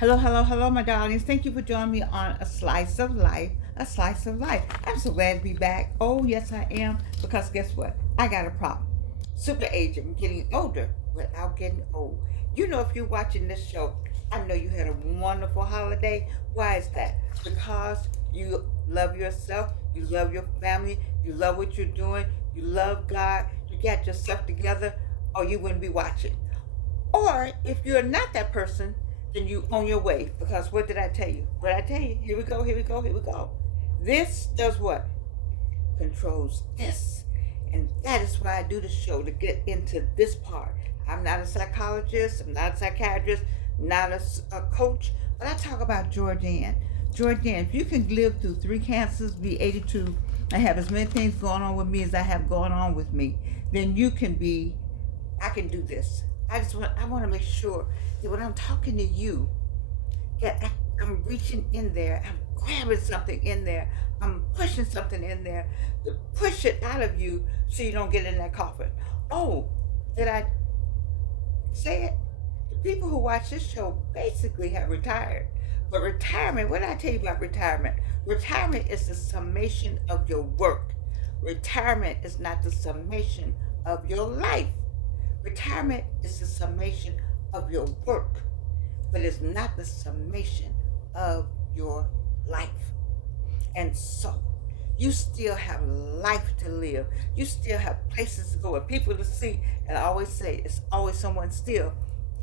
Hello, hello, hello, my darlings. Thank you for joining me on A Slice of Life. A Slice of Life. I'm so glad to be back. Oh, yes, I am. Because guess what? I got a problem. Super aging. I'm getting older without getting old. You know, if you're watching this show, I know you had a wonderful holiday. Why is that? Because you love yourself, you love your family, you love what you're doing, you love God, you got yourself together, or you wouldn't be watching. Or if you're not that person, then you on your way. Because what did I tell you? What did I tell you? Here we go, here we go, here we go. This does what? Controls this. And that is why I do the show, to get into this part. I'm not a psychologist, I'm not a psychiatrist, not a coach, but I talk about Georgianne. Georgianne, if you can live through 3 cancers, be 82, and have as many things going on with me as I have going on with me, then you can be, I can do this. I want to make sure that when I'm talking to you, that I'm reaching in there, I'm grabbing something in there, I'm pushing something in there to push it out of you so you don't get in that coffin. Oh, did I say it? The people who watch this show basically have retired. But retirement, what did I tell you about retirement? Retirement is the summation of your work. Retirement is not the summation of your life. Retirement is the summation of your work, but it's not the summation of your life. And so, you still have life to live. You still have places to go and people to see. And I always say, it's always someone still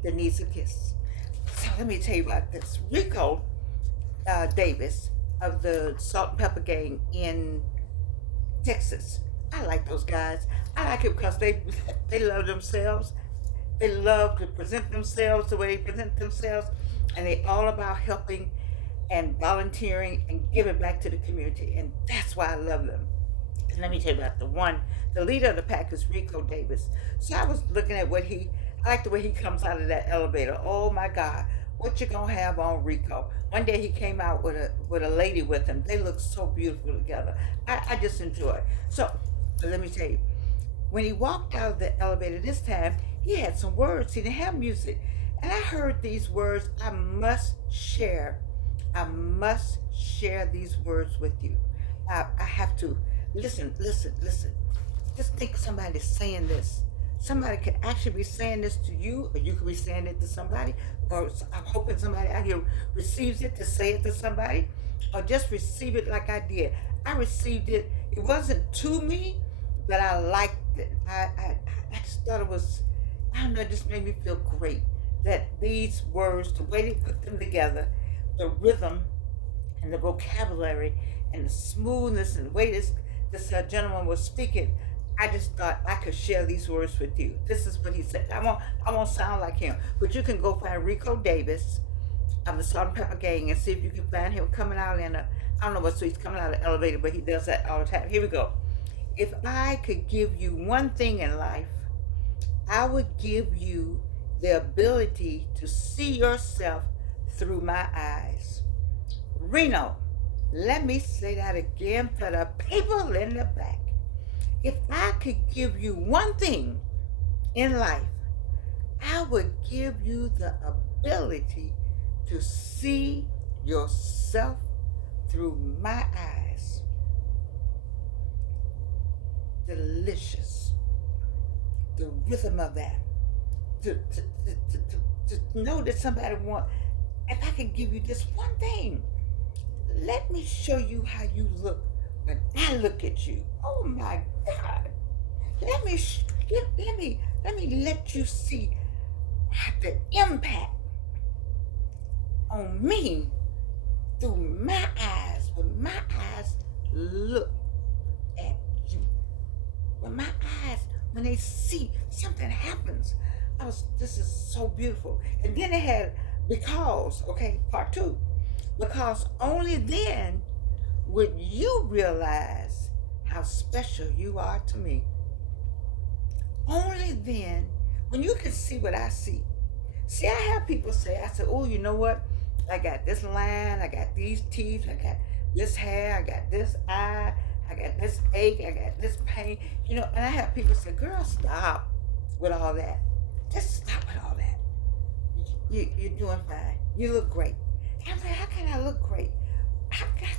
that needs a kiss. So let me tell you about this. Rico Davis of the Salt and Pepper Gang in Texas. I like those guys. I like it because they love themselves. They love to present themselves the way they present themselves, and they all about helping and volunteering and giving back to the community, and that's why I love them. And let me tell you about the leader of the pack is Rico Davis. So I was looking at I like the way he comes out of that elevator. Oh my God, what you gonna have on Rico? One day he came out with a lady with him. They look so beautiful together. I just enjoy it. So but let me tell you, when he walked out of the elevator this time, he had some words. He didn't have music. And I heard these words, I must share. I must share these words with you. I have to. Listen, listen, listen. Just think somebody's saying this. Somebody could actually be saying this to you, or you could be saying it to somebody, or I'm hoping somebody out here receives it to say it to somebody, or just receive it like I did. I received it. It wasn't to me, but I liked it. I just thought it was, I don't know, it just made me feel great that these words, the way they put them together, the rhythm and the vocabulary and the smoothness and the way this gentleman was speaking, I just thought I could share these words with you. This is what he said. I won't sound like him, but you can go find Rico Davis of the Salt and Pepper Gang and see if you can find him coming out in I don't know what, so he's coming out of the elevator, but he does that all the time. Here we go. If I could give you one thing in life, I would give you the ability to see yourself through my eyes. Reno, let me say that again for the people in the back. If I could give you one thing in life, I would give you the ability to see yourself through my eyes. Delicious. The rhythm of that. To know that somebody wants, if I can give you this one thing, let me show you how you look when I look at you. Oh my God. Let me let you see the impact on me through my eyes. When my eyes look at you. When they see something happens. This is so beautiful. And then they had because, okay, part 2. Because only then would you realize how special you are to me. Only then, when you can see what I see. See, I have people say, I said, oh, you know what? I got this line, I got these teeth, I got this hair, I got this eye, I got this ache, I got this pain. And I have people say, girl, stop with all that. Just stop with all that. You're doing fine. You look great. And I'm like, how can I look great? How can I?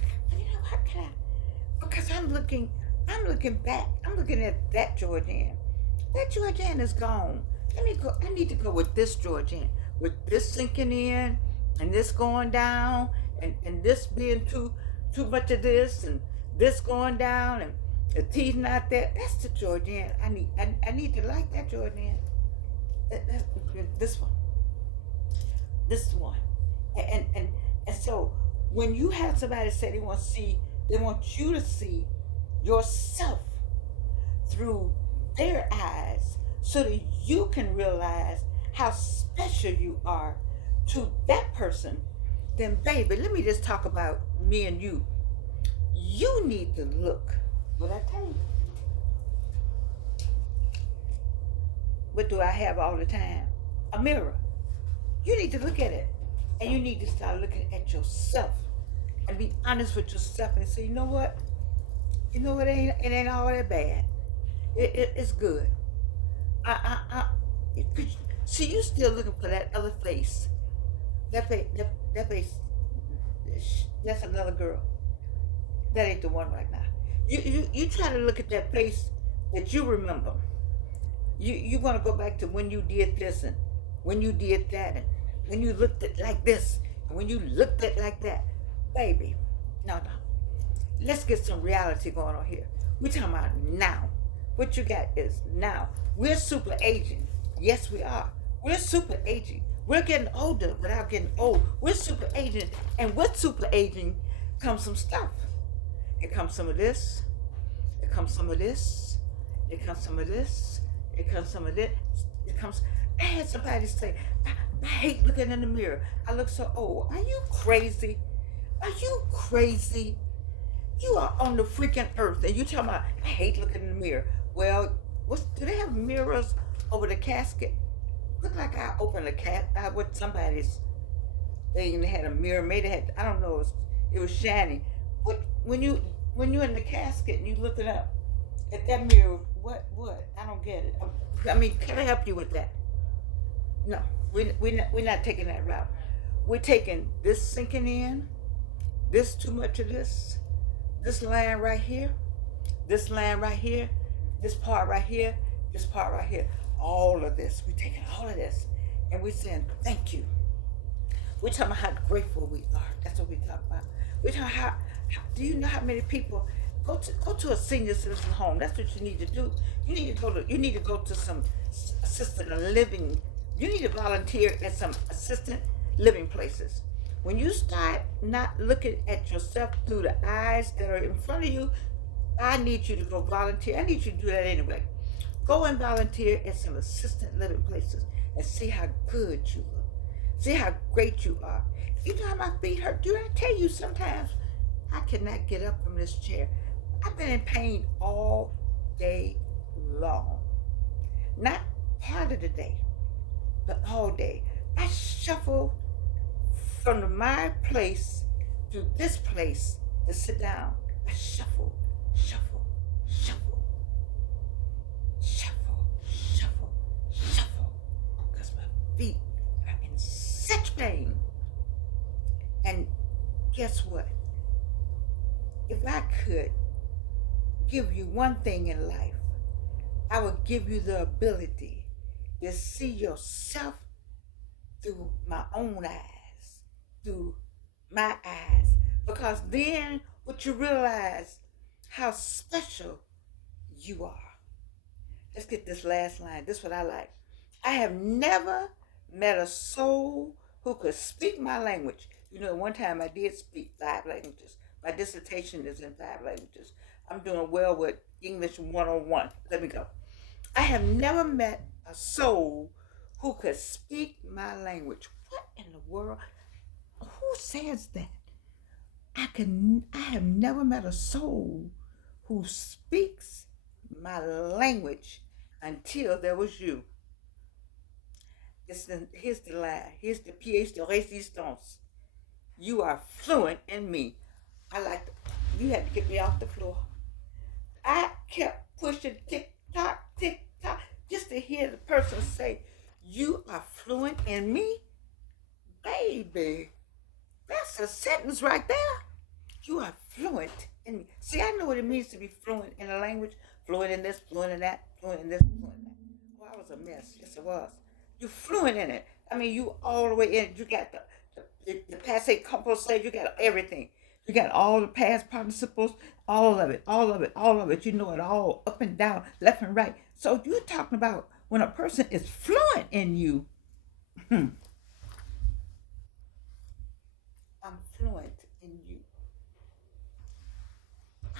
Because I'm looking back. I'm looking at that Georgianne. That Georgianne is gone. Let me go. I need to go with this Georgianne, with this sinking in, and this going down, and this being too much of this, and this going down, and the teeth not there. That's the Georgianne. I need to like that Georgianne. This one, this one, and so when you have somebody say they want you to see yourself through their eyes so that you can realize how special you are to that person, then baby, let me just talk about me and you. You need to look. What I tell you? What do I have all the time? A mirror. You need to look at it. And you need to start looking at yourself and be honest with yourself and say, you know what? You know what? It ain't all that bad. It's good. Could see you still looking for that other face. That face. That's another girl. That ain't the one right now. You try to look at that face that you remember. You want to go back to when you did this and when you did that and when you looked at like this and when you looked at like that, baby. No. Let's get some reality going on here. We're talking about now. What you got is now. We're super aging. Yes, we are. We're super aging. We're getting older without getting old. We're super aging. And with super aging comes some stuff. It comes some of this. It comes some of this. It comes some of this. It comes some of this. It comes. I had somebody say, I hate looking in the mirror. I look so old. Are you crazy? Are you crazy? You are on the freaking earth and you talking about, I hate looking in the mirror. Well, do they have mirrors over the casket? Look like I opened a with somebody's thing and they had a mirror. Maybe they had, I don't know, it was shiny. What when you're in the casket and you looking up at that mirror, what? I don't get it. I mean, can I help you with that? No, we're not taking that route. We're taking this sinking in, this too much of this line right here, this line right here, this part right here, this part right here, all of this. We're taking all of this and we're saying thank you. We're talking about how grateful we are. That's what we talk about. We're talking how do you know how many people go to a senior citizen home? That's what you need to do. You need to go to some assisted living. You need to volunteer at some assisted living places. When you start not looking at yourself through the eyes that are in front of you, I need you to go volunteer. I need you to do that anyway. Go and volunteer at some assisted living places and see how good you look. See how great you are. You know how my feet hurt? Do I tell you sometimes I cannot get up from this chair? I've been in pain all day long. Not part of the day, but all day. I shuffle from my place to this place to sit down. I shuffle, shuffle, shuffle, shuffle, shuffle, shuffle, because my feet are in such pain. And guess what? If I could give you one thing in life, I would give you the ability to see yourself through my own eyes, through my eyes. Because then what you realize how special you are. Let's get this last line. This is what I like. I have never met a soul who could speak my language. You know, one time I did speak 5 languages. My dissertation is in 5 languages. I'm doing well with English 101. Let me go. I have never met a soul who could speak my language. What in the world? Who says that? I have never met a soul who speaks my language until there was you. Here's the lie. Here's the pièce de résistance. You are fluent in me. You had to get me off the floor. I kept pushing tick tock, just to hear the person say, you are fluent in me. Baby, that's a sentence right there. You are fluent in. See, I know what it means to be fluent in a language. Fluent in this, fluent in that, fluent in this, fluent in that. Oh, I was a mess. Yes, it was. You fluent in it. I mean, you all the way in. You got the passe composé. You got everything. You got all the past participles, all of it, all of it, all of it. You know it all up and down, left and right. So you're talking about when a person is fluent in you. I'm fluent in you.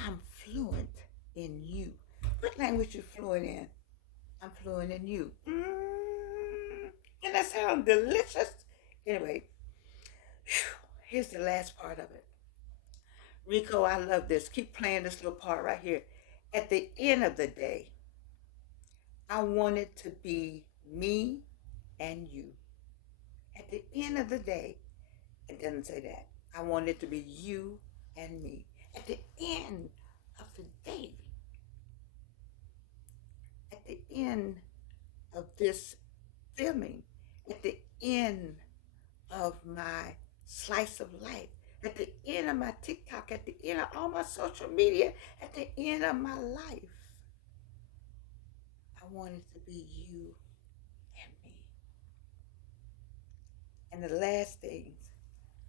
I'm fluent in you. What language you fluent in? I'm fluent in you. And that sounds delicious. Anyway, here's the last part of it. Rico, I love this. Keep playing this little part right here. At the end of the day, I want it to be me and you. At the end of the day, it doesn't say that. I want it to be you and me. At the end of the day, at the end of this filming, at the end of my slice of life, at the end of my TikTok, at the end of all my social media, at the end of my life, I want it to be you and me. And the last things,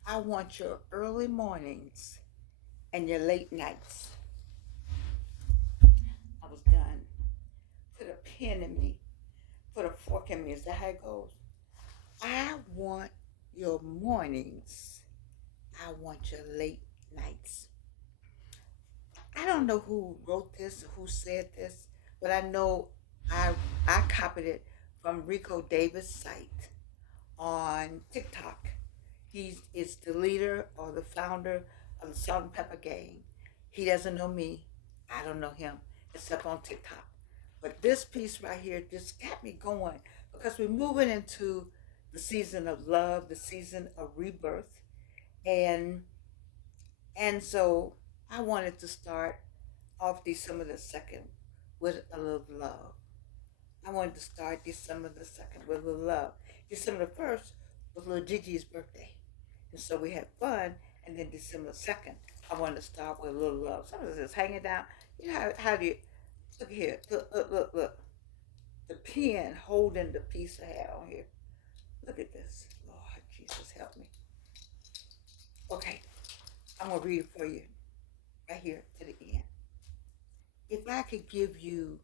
I want your early mornings and your late nights. I was done. Put a pin in me. Put a fork in me. Is that how it goes? I want your mornings. I want your late nights. I don't know who wrote this or who said this, but I know I I copied it from Rico Davis' site on TikTok. He is the leader or the founder of the Salt and Pepper Gang. He doesn't know me. I don't know him except on TikTok. But this piece right here just got me going because we're moving into the season of love, the season of rebirth, and so I wanted to start off December the 2nd with a little love. I wanted to start December the 2nd with a little love. December the 1st was little Gigi's birthday. And so we had fun. And then December the 2nd, I wanted to start with a little love. Some of us is hanging down. You know how do you, look here, look. The pen holding the piece I had on here. Look at this. Lord Jesus, help me. Okay, I'm going to read it for you right here to the end. If I could give you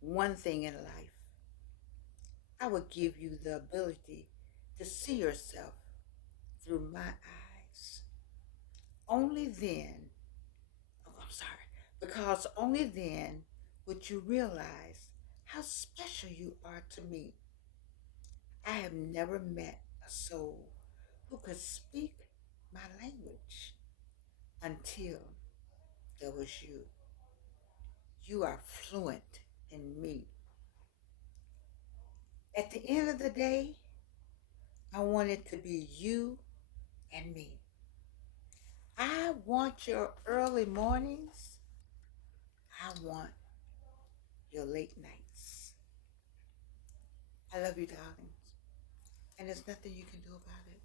one thing in life, I would give you the ability to see yourself through my eyes. Only then, oh, I'm sorry, because only then would you realize how special you are to me. I have never met a soul who could speak my language until there was you. You are fluent in me. At the end of the day, I want it to be you and me. I want your early mornings. I want your late nights. I love you, darlings. And there's nothing you can do about it.